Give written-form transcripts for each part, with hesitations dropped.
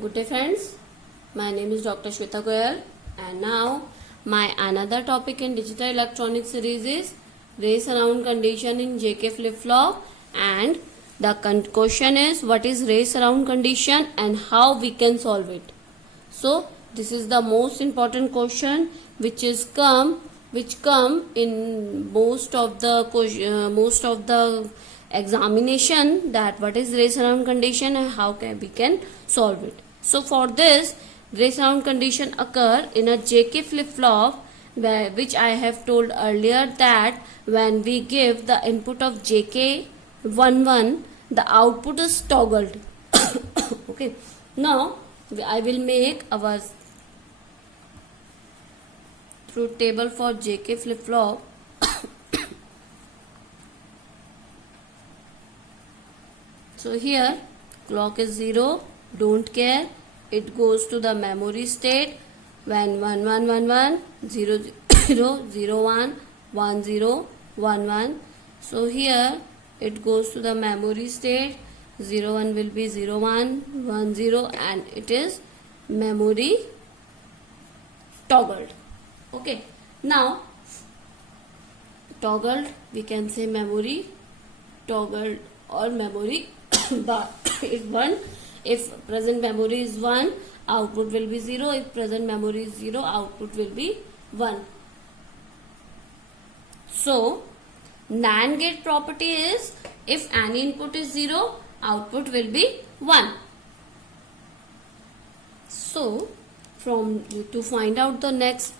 Good day friends, my name is Dr. Shweta Goyal and now my another topic in digital electronics series is race around condition in JK flip-flop, and the question is what is race around condition and how we can solve it. So this is the most important question which come in most of the examination, that what is race around condition and how we can solve it. So for this, race around condition occur in a JK flip-flop, which I have told earlier that when we give the input of JK 1 the output is toggled. Okay, now I will make our truth table for JK flip-flop. So here clock is 0, don't care, it goes to the memory state when 1 1 1 1 0 0 0 1 1 0 1 1. So here it goes to the memory state, 0 1 will be 0 1 1 0 and it is memory toggled. Okay, now toggled, we can say memory toggled or memory bar. If present memory is 1, output will be 0. If present memory is 0, output will be 1. So NAND gate property is if any input is 0, output will be 1. So to find out the next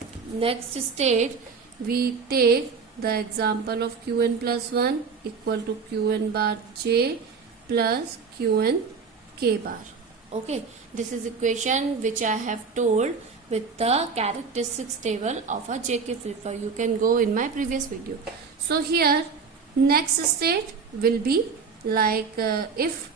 state, we take the example of Qn plus 1 equal to Qn bar j plus Qn k bar. Okay, this is equation which I have told with the characteristics table of a JK flip-flop. You can go in my previous video. So here next state will be like if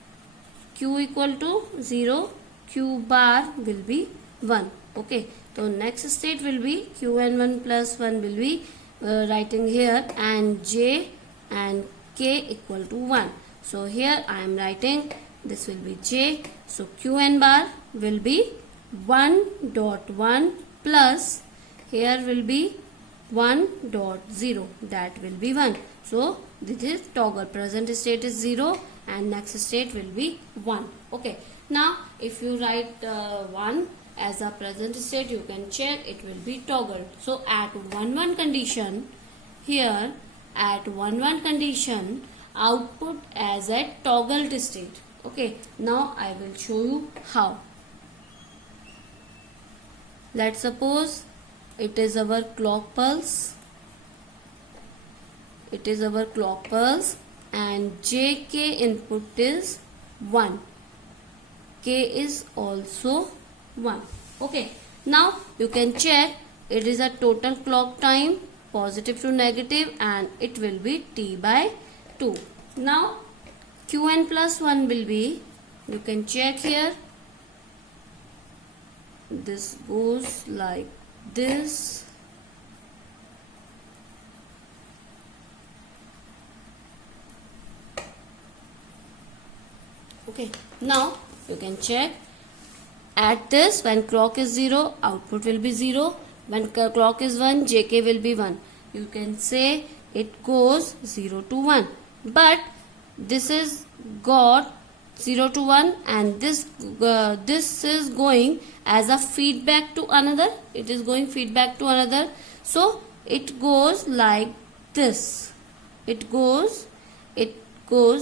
Q equal to 0, Q bar will be 1. Okay, so next state will be Qn1 plus 1 will be writing here, and j and k equal to 1. So here I am writing this will be j. So Qn bar will be 1.1 plus here will be 1.0, that will be 1. So this is toggle. Present state is 0 and next state will be 1. Okay, now if you write 1 as a present state, you can check it will be toggled. So at 1 1 condition, here at 1 1 condition, output as a toggled state. Okay, now I will show you how. Let's suppose it is our clock pulse. It is our clock pulse and JK input is 1. K is also 1. Okay, now you can check it is a total clock time positive to negative and it will be T by 2. Now Qn plus 1 will be, you can check here, this goes like this. Okay, now you can check at this, when clock is 0, output will be 0. When clock is 1, JK will be 1. You can say it goes 0 to 1. But this is got 0 to 1 and this is going as a feedback to another. It is going feedback to another. So it goes like this. It goes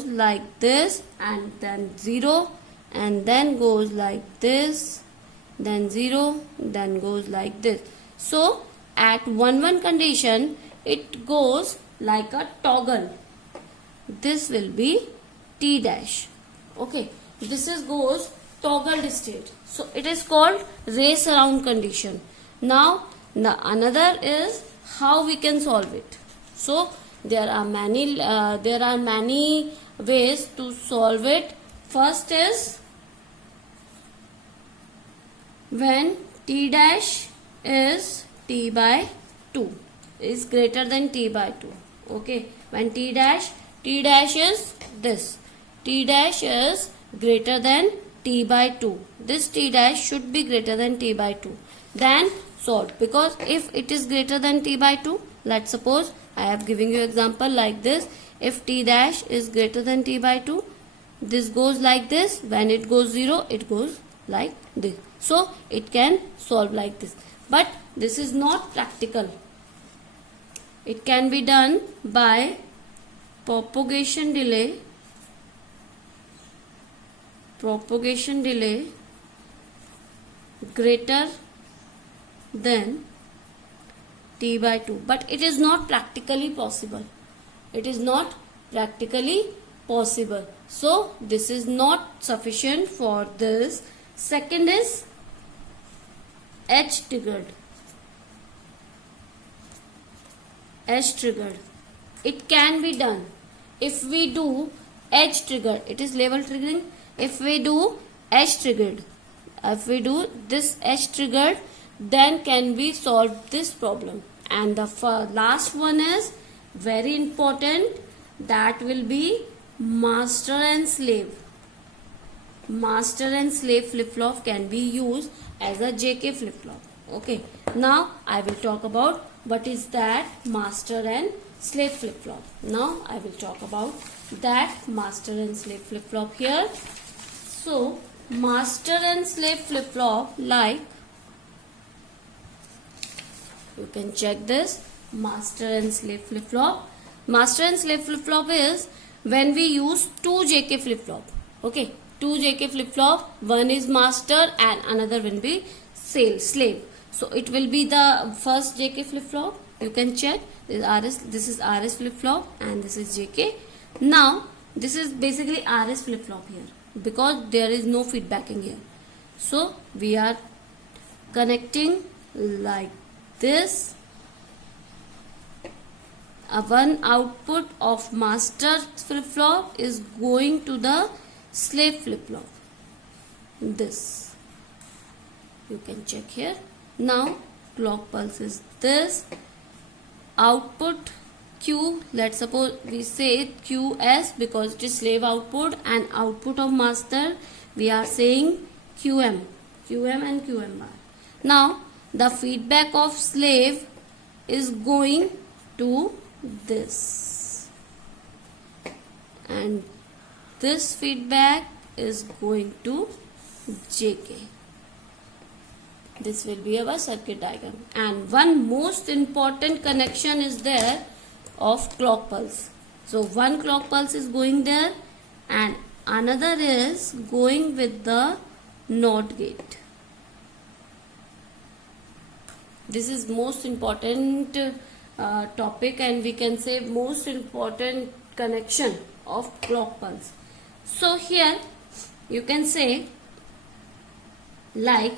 like this and then 0 and then goes like this, then 0, then goes like this. So at 1 1 condition, it goes like a toggle. This will be T dash. Okay, this is goes toggled state. So it is called race around condition. Now the another is how we can solve it. So there are many ways to solve it. First is when T dash is T by 2 is greater than T by 2. Okay, when T dash is this, T dash is greater than t by 2. This t dash should be greater than t by 2. Then solve, because if it is greater than t by 2, let's suppose I have given you example like this. If t dash is greater than t by 2, this goes like this. When it goes 0, it goes like this. So it can solve like this. But this is not practical. It can be done by propagation delay greater than t by 2, but it is not practically possible. So this is not sufficient for this. Second is edge triggered. It can be done if we do edge triggered. It is level triggering. If we do edge triggered, then can we solve this problem. And the last one is very important. That will be master and slave. Master and slave flip-flop can be used as a JK flip-flop. Okay. Now I will talk about what is that master and slave flip-flop. Now I will talk about that master and slave flip-flop here. So master and slave flip-flop, like you can check this master and slave flip-flop. Master and slave flip-flop is when we use two JK flip-flop. Okay, two JK flip-flop. One is master and another will be slave. So it will be the first JK flip-flop. You can check this is RS flip-flop and this is JK. Now this is basically RS flip-flop here, because there is no feedbacking here. So we are connecting like this. One output of master flip-flop is going to the slave flip-flop. This you can check here. Now clock pulse is this. Output Q, let's suppose we say QS because it is slave output, and output of master we are saying QM and QM bar. Now the feedback of slave is going to this, and this feedback is going to JK. This will be our circuit diagram. And one most important connection is there of clock pulse. So one clock pulse is going there and another is going with the NOT gate. This is most important topic, and we can say most important connection of clock pulse. So here you can say like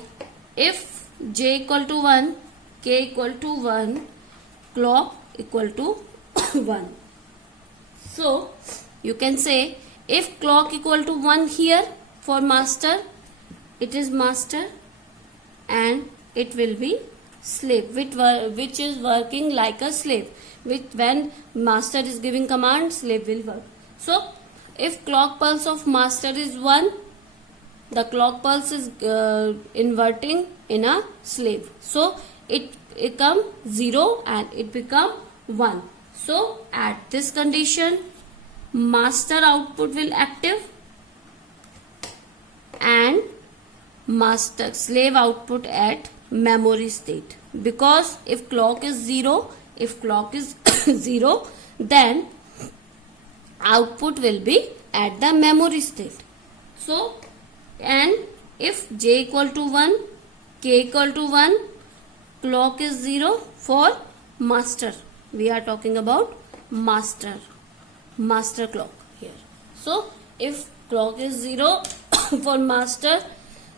if J equal to 1, K equal to 1, clock equal to 1. So you can say if clock equal to 1 here for master, it is master and it will be slave, which is working like a slave. When master is giving command, slave will work. So if clock pulse of master is 1, the clock pulse is inverting in a slave. So it become 0 and it become 1. So at this condition, master output will active and master slave output at memory state. Because if clock is 0, then output will be at the memory state. So, and if J equal to 1, K equal to 1, clock is 0 for master. We are talking about master clock here. So if clock is 0 for master,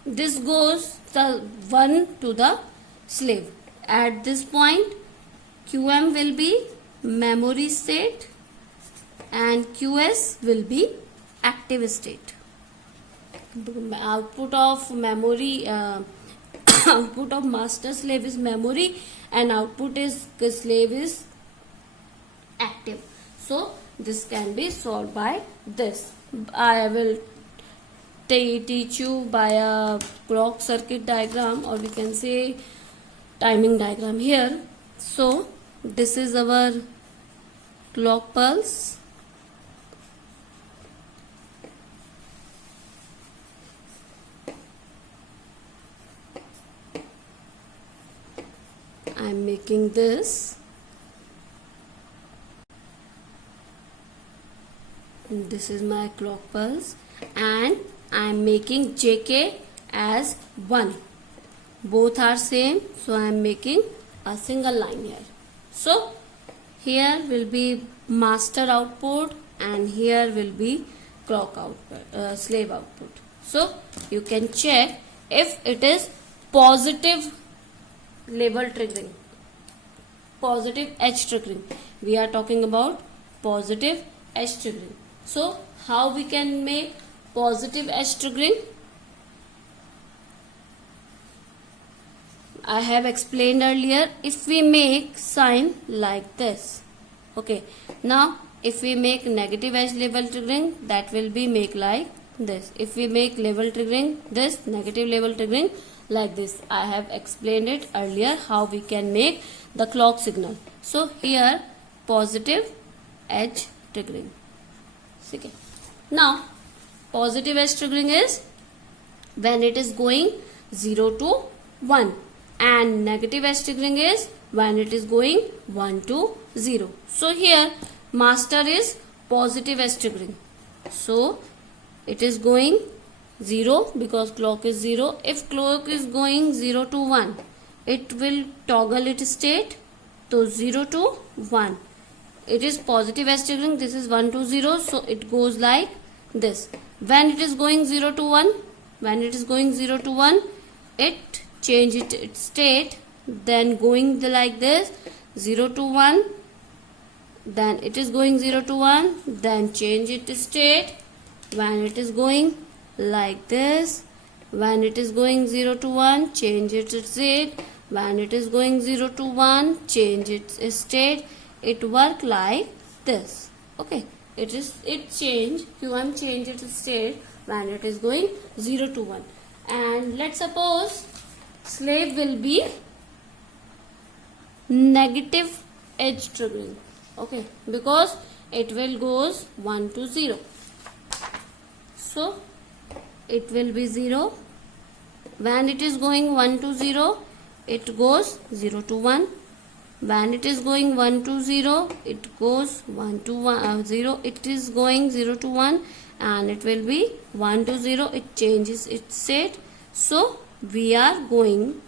this goes the 1 to the slave. At this point, QM will be memory state and QS will be active state. Output of memory, output of master slave is memory and output is slave is active. So this can be solved by this. I will teach you by a clock circuit diagram, or we can say timing diagram here. So this is our clock pulse. I am making this. This is my clock pulse, and I am making JK as 1. Both are same, so I am making a single line here. So here will be master output, and here will be clock output, slave output. So you can check if it is positive label triggering, positive edge triggering. We are talking about positive edge triggering. So how we can make positive edge triggering? I have explained earlier. If we make sign like this, okay, now if we make negative edge label triggering, that will be make like this. If we make label triggering, this negative label triggering like this. I have explained it earlier how we can make the clock signal. So here positive edge triggering. Okay. Now positive edge triggering is when it is going 0 to 1, and negative edge triggering is when it is going 1 to 0. So here master is positive edge triggering. So it is going 0 because clock is 0. If clock is going 0 to 1, it will toggle its state to 0 to 1. It is positive edge triggering. This is 1 to 0, so it goes like this. When it is going 0 to 1, it change its state, then going like this, 0 to 1, then it is going 0 to 1, then change its state when it is going like this. When it is going 0 to 1, change its state. When it is going 0 to 1, change its state. It work like this. Okay, it change QM change its state when it is going 0 to 1. And let's suppose slave will be negative edge triggering. Okay, because it will goes 1 to 0. So it will be 0. When it is going 1 to 0, it goes 0 to 1. When it is going 1 to 0, it goes 1 to 0. It is going 0 to 1, and it will be 1 to 0. It changes its state. So we are going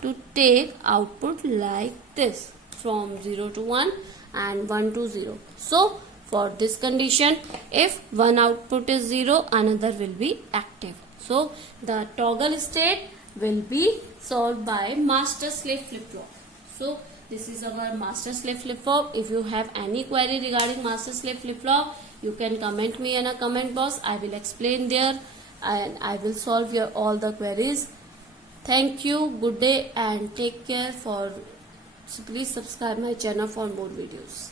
to take output like this, from 0 to 1 and 1 to 0. So for this condition, if one output is 0, another will be active. So the toggle state will be solved by master slave flip-flop. So this is our master slave flip-flop. If you have any query regarding master slave flip-flop, you can comment me in a comment box. I will explain there, and I will solve your all the queries. Thank you, good day, and take care. Please subscribe my channel for more videos.